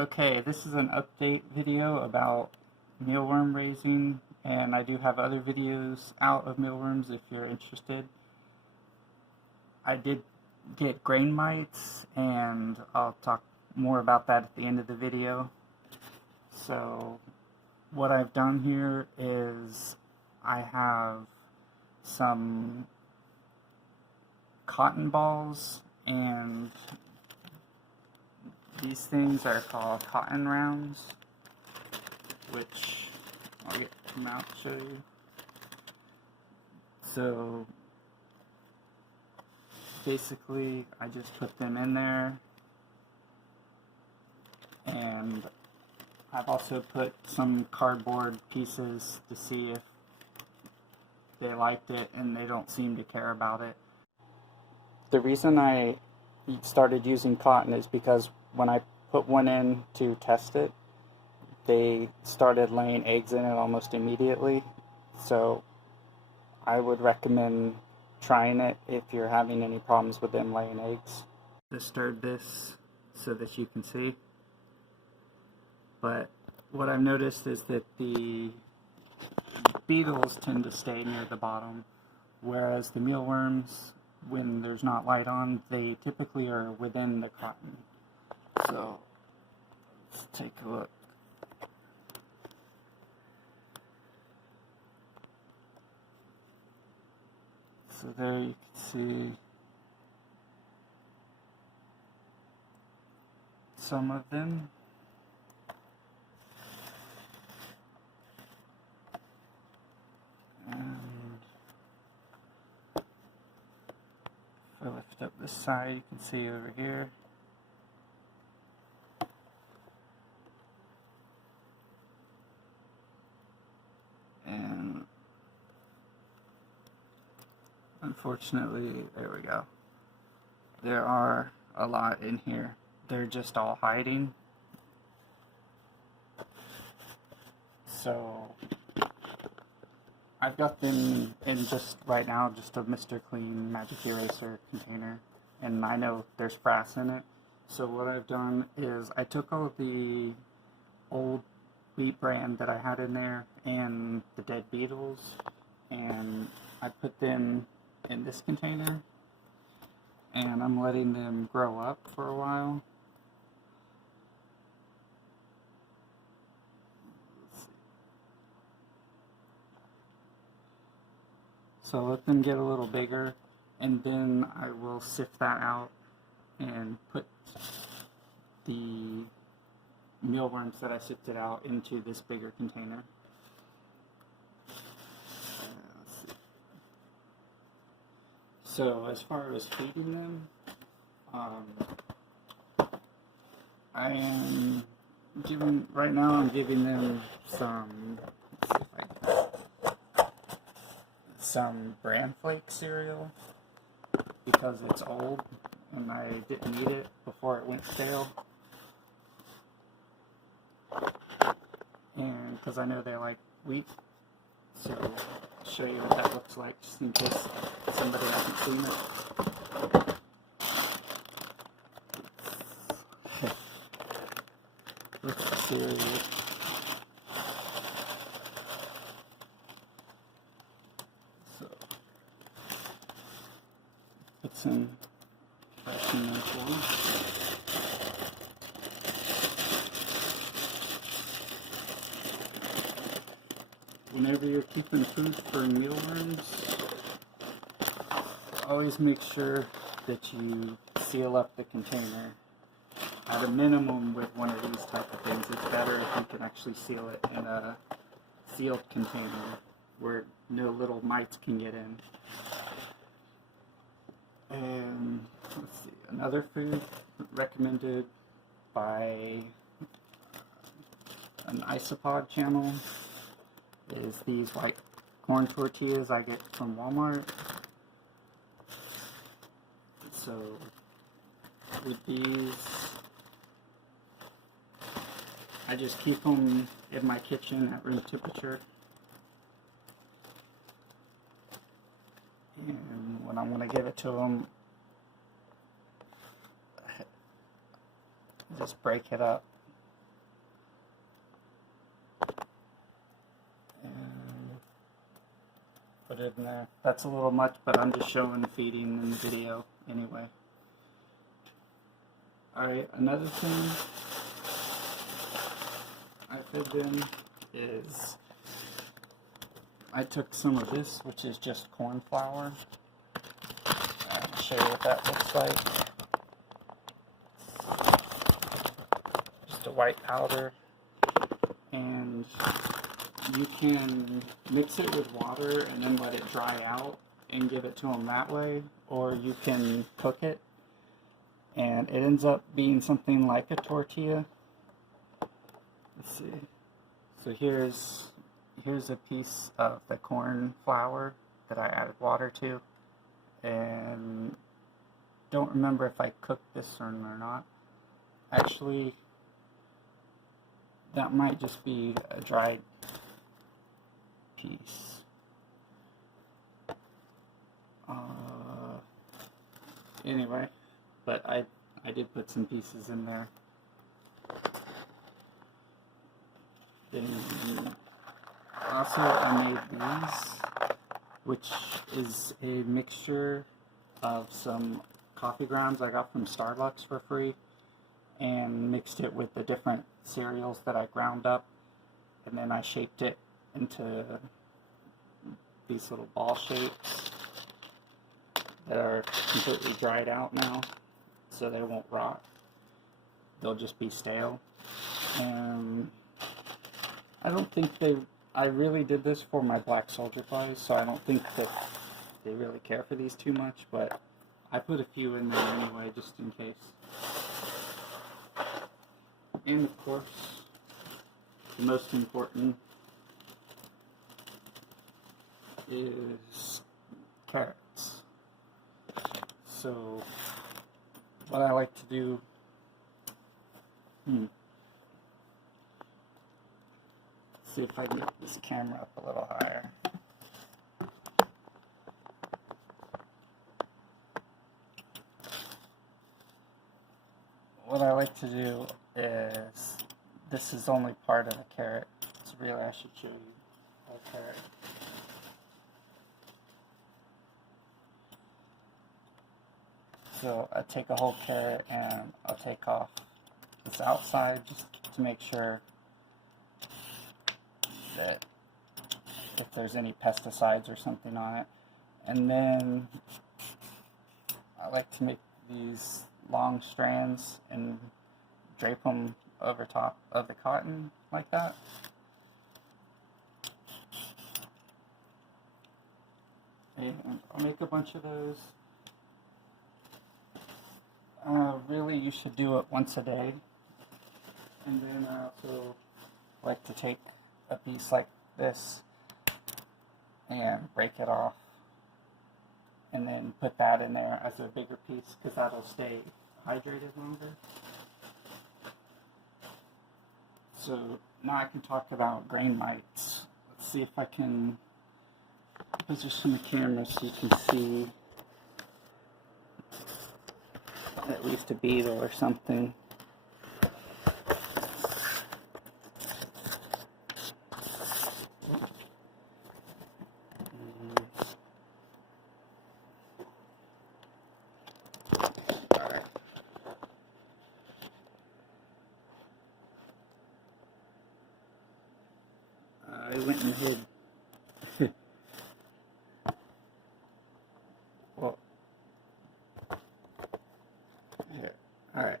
Okay, this is an update video about mealworm raising, and I do have other videos out of mealworms if you're interested. I did get grain mites, and I'll talk more about that at the end of the video. So what I've done here is I have some cotton balls, and these things are called cotton rounds, which I'll get them out to show you. So basically I just put them in there, and I've also put some cardboard pieces to see if they liked it, and they don't seem to care about it. The reason I started using cotton is because when I put one in to test it, they started laying eggs in it almost immediately. So I would recommend trying it if you're having any problems with them laying eggs. Just stirred this so that you can see. But what I've noticed is that the beetles tend to stay near the bottom, whereas the mealworms, when there's not light on, they typically are within the cotton. So let's take a look. So there you can see some of them. And if I lift up this side, you can see over here. And unfortunately, there we go. There are a lot in here. They're just all hiding. So I've got them in just right now just a Mr. Clean Magic Eraser container, and I know there's frass in it. So what I've done is I took all the old wheat bran that I had in there and the dead beetles, and I put them in this container, and I'm letting them grow up for a while. So let them get a little bigger, and then I will sift that out and put the mealworms that I sifted out into this bigger container. Let's see. So as far as feeding them, I am giving, right now I'm giving them some bran flake cereal because it's old and I didn't eat it before it went stale, and because I know they like wheat. So I'll show you what that looks like just in case somebody hasn't seen it. Looks cereal. So put some fresh in there for them. Whenever you're keeping food for mealworms, always make sure that you seal up the container. At a minimum, with one of these type of things, it's better if you can actually seal it in a sealed container where no little mites can get in. And let's see, another food recommended by an isopod channel is these white corn tortillas I get from Walmart. So with these, I just keep them in my kitchen at room temperature. And when I want to give it to them, just break it up it in there. That's a little much, but I'm just showing feeding in the video anyway. Alright, another thing I fed them is I took some of this, which is just corn flour. I'll show you what that looks like. Just a white powder. And you can mix it with water and then let it dry out and give it to them that way, or you can cook it and it ends up being something like a tortilla. Let's see. So here's a piece of the corn flour that I added water to, and don't remember if I cooked this or not. Actually, that might just be a dried piece. Anyway, but I did put some pieces in there. Then also I made these, which is a mixture of some coffee grounds I got from Starbucks for free, and mixed it with the different cereals that I ground up, and then I shaped it into these little ball shapes that are completely dried out now, so they won't rot. They'll just be stale. And I don't think I really did this for my black soldier flies, so I don't think that they really care for these too much, but I put a few in there anyway, just in case. And of course, the most important is carrots. So what I like to do, see if I can get this camera up a little higher. What I like to do is, this is only part of a carrot, so really I should show you a whole carrot. So I take a whole carrot and I'll take off this outside just to make sure that if there's any pesticides or something on it. And then I like to make these long strands and drape them over top of the cotton like that. And I'll make a bunch of those. Really, you should do it once a day. And then I also like to take a piece like this and break it off, and then put that in there as a bigger piece, because that'll stay hydrated longer. So now I can talk about grain mites. Let's see if I can position the camera so you can see at least a beetle or something. I went and hid. Well, here. Alright.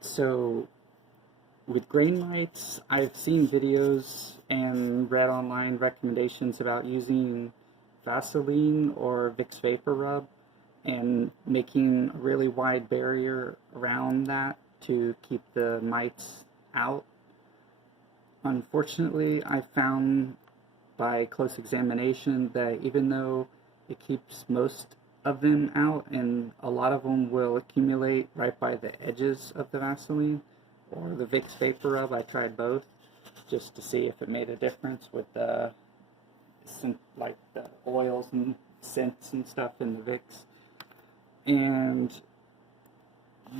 So, with grain mites, I've seen videos and read online recommendations about using Vaseline or Vicks Vapor Rub and making a really wide barrier around that to keep the mites out. Unfortunately, I found by close examination that even though it keeps most of them out, and a lot of them will accumulate right by the edges of the Vaseline or the Vicks Vapor Rub, I tried both just to see if it made a difference with the like the oils and scents and stuff in the Vicks. And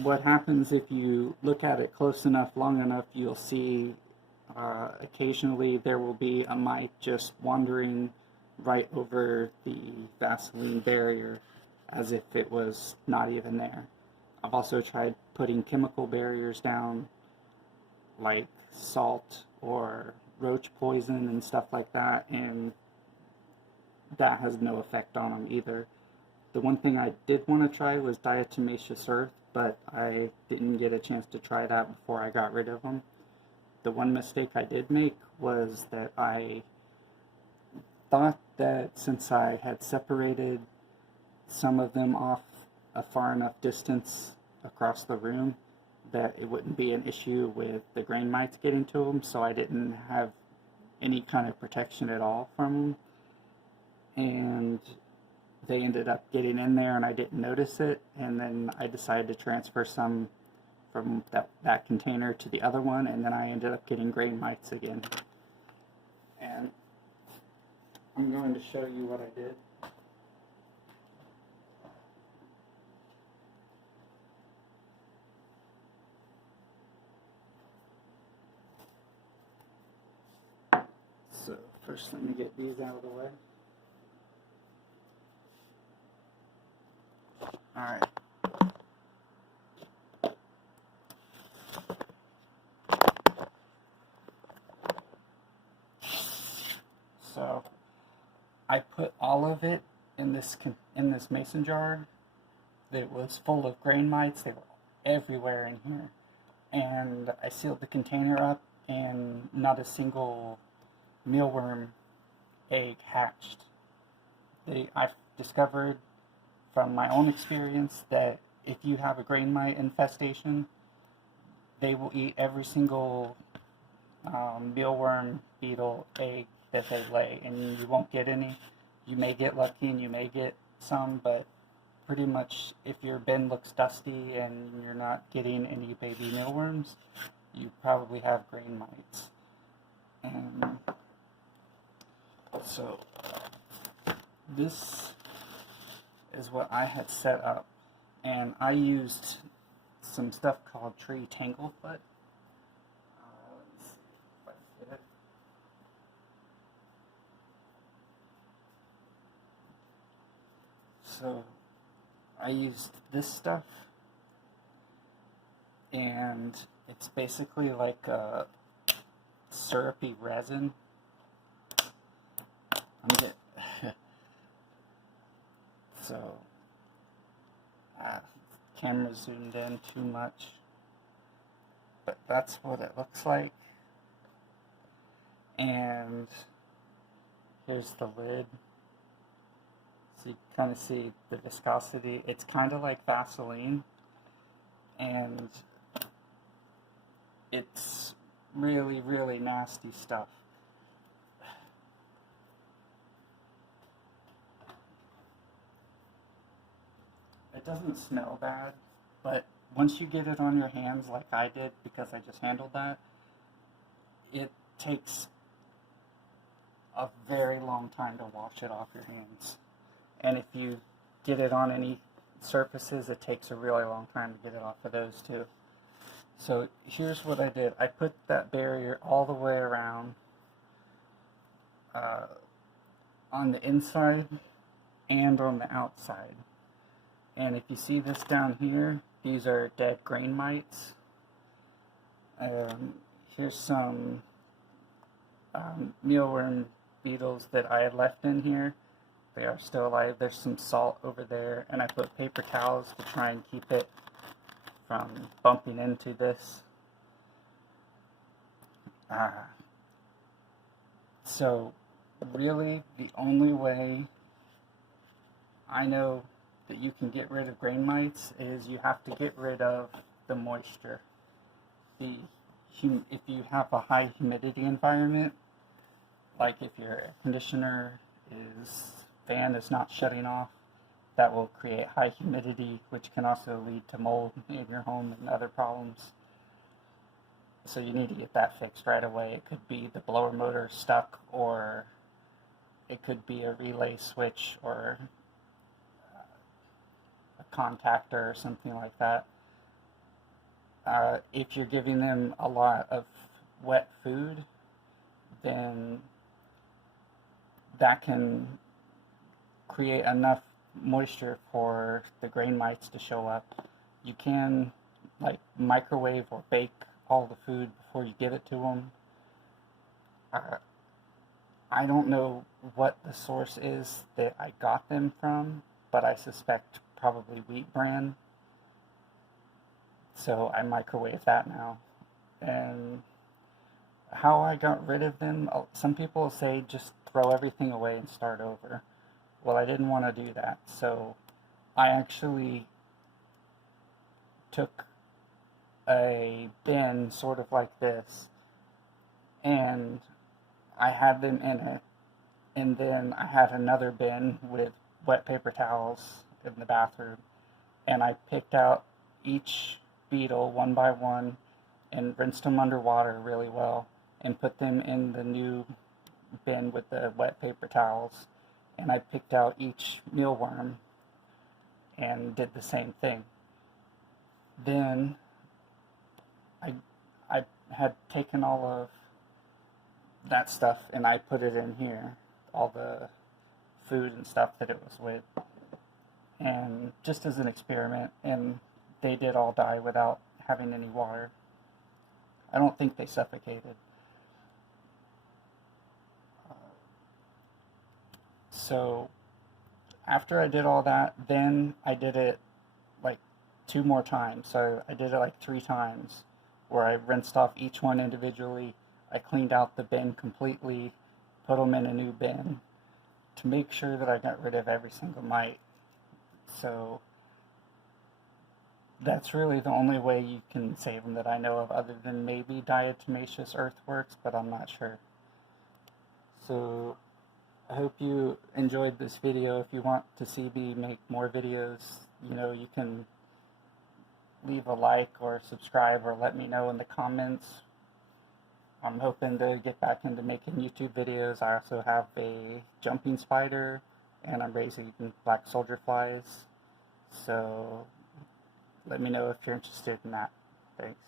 what happens if you look at it close enough, long enough, you'll see Occasionally there will be a mite just wandering right over the Vaseline barrier as if it was not even there. I've also tried putting chemical barriers down like salt or roach poison and stuff like that, and that has no effect on them either. The one thing I did want to try was diatomaceous earth, but I didn't get a chance to try that before I got rid of them. The one mistake I did make was that I thought that since I had separated some of them off a far enough distance across the room that it wouldn't be an issue with the grain mites getting to them, so I didn't have any kind of protection at all from them. And they ended up getting in there and I didn't notice it, and then I decided to transfer some from that container to the other one, and then I ended up getting grain mites again. And I'm going to show you what I did. So first let me get these out of the way. Alright. So I put all of it in this mason jar that was full of grain mites. They were everywhere in here. And I sealed the container up and not a single mealworm egg hatched. I've discovered from my own experience that if you have a grain mite infestation, they will eat every single mealworm beetle egg that they lay, and you won't get any. You may get lucky and you may get some, but pretty much if your bin looks dusty and you're not getting any baby mealworms, you probably have grain mites. And so this is what I had set up, and I used some stuff called tree tanglefoot. Let's see if I can get it. So I used this stuff, and it's basically like a syrupy resin. So, camera zoomed in too much, but that's what it looks like. And here's the lid. So you kind of see the viscosity. It's kind of like Vaseline, and it's really, really nasty stuff. It doesn't smell bad, but once you get it on your hands like I did, because I just handled that, it takes a very long time to wash it off your hands. And if you get it on any surfaces, it takes a really long time to get it off of those too. So here's what I did. I put that barrier all the way around on the inside and on the outside. And if you see this down here, these are dead grain mites. Here's some mealworm beetles that I had left in here. They are still alive. There's some salt over there, and I put paper towels to try and keep it from bumping into this. So really the only way I know that you can get rid of grain mites is you have to get rid of the moisture. If you have a high humidity environment, like if your air conditioner fan is not shutting off, that will create high humidity, which can also lead to mold in your home and other problems. So you need to get that fixed right away. It could be the blower motor stuck, or it could be a relay switch or a contactor or something like that. If you're giving them a lot of wet food, then that can create enough moisture for the grain mites to show up. You can like microwave or bake all the food before you give it to them. I don't know what the source is that I got them from, but I suspect probably wheat bran. So I microwave that now. And how I got rid of them, some people say just throw everything away and start over. Well, I didn't want to do that, so I actually took a bin sort of like this, and I had them in it, and then I had another bin with wet paper towels in the bathroom, and I picked out each beetle one by one and rinsed them underwater really well and put them in the new bin with the wet paper towels, and I picked out each mealworm and did the same thing. Then I had taken all of that stuff and I put it in here, all the food and stuff that it was with, and just as an experiment, and they did all die without having any water. I don't think they suffocated. So after I did all that, then I did it like 2 more times. So I did it like 3 times, where I rinsed off each one individually. I cleaned out the bin completely, put them in a new bin to make sure that I got rid of every single mite. So that's really the only way you can save them that I know of, other than maybe diatomaceous earthworks, but I'm not sure. So I hope you enjoyed this video. If you want to see me make more videos, you can leave a like or subscribe or let me know in the comments. I'm hoping to get back into making YouTube videos. I also have a jumping spider, and I'm raising black soldier flies. So let me know if you're interested in that. Thanks.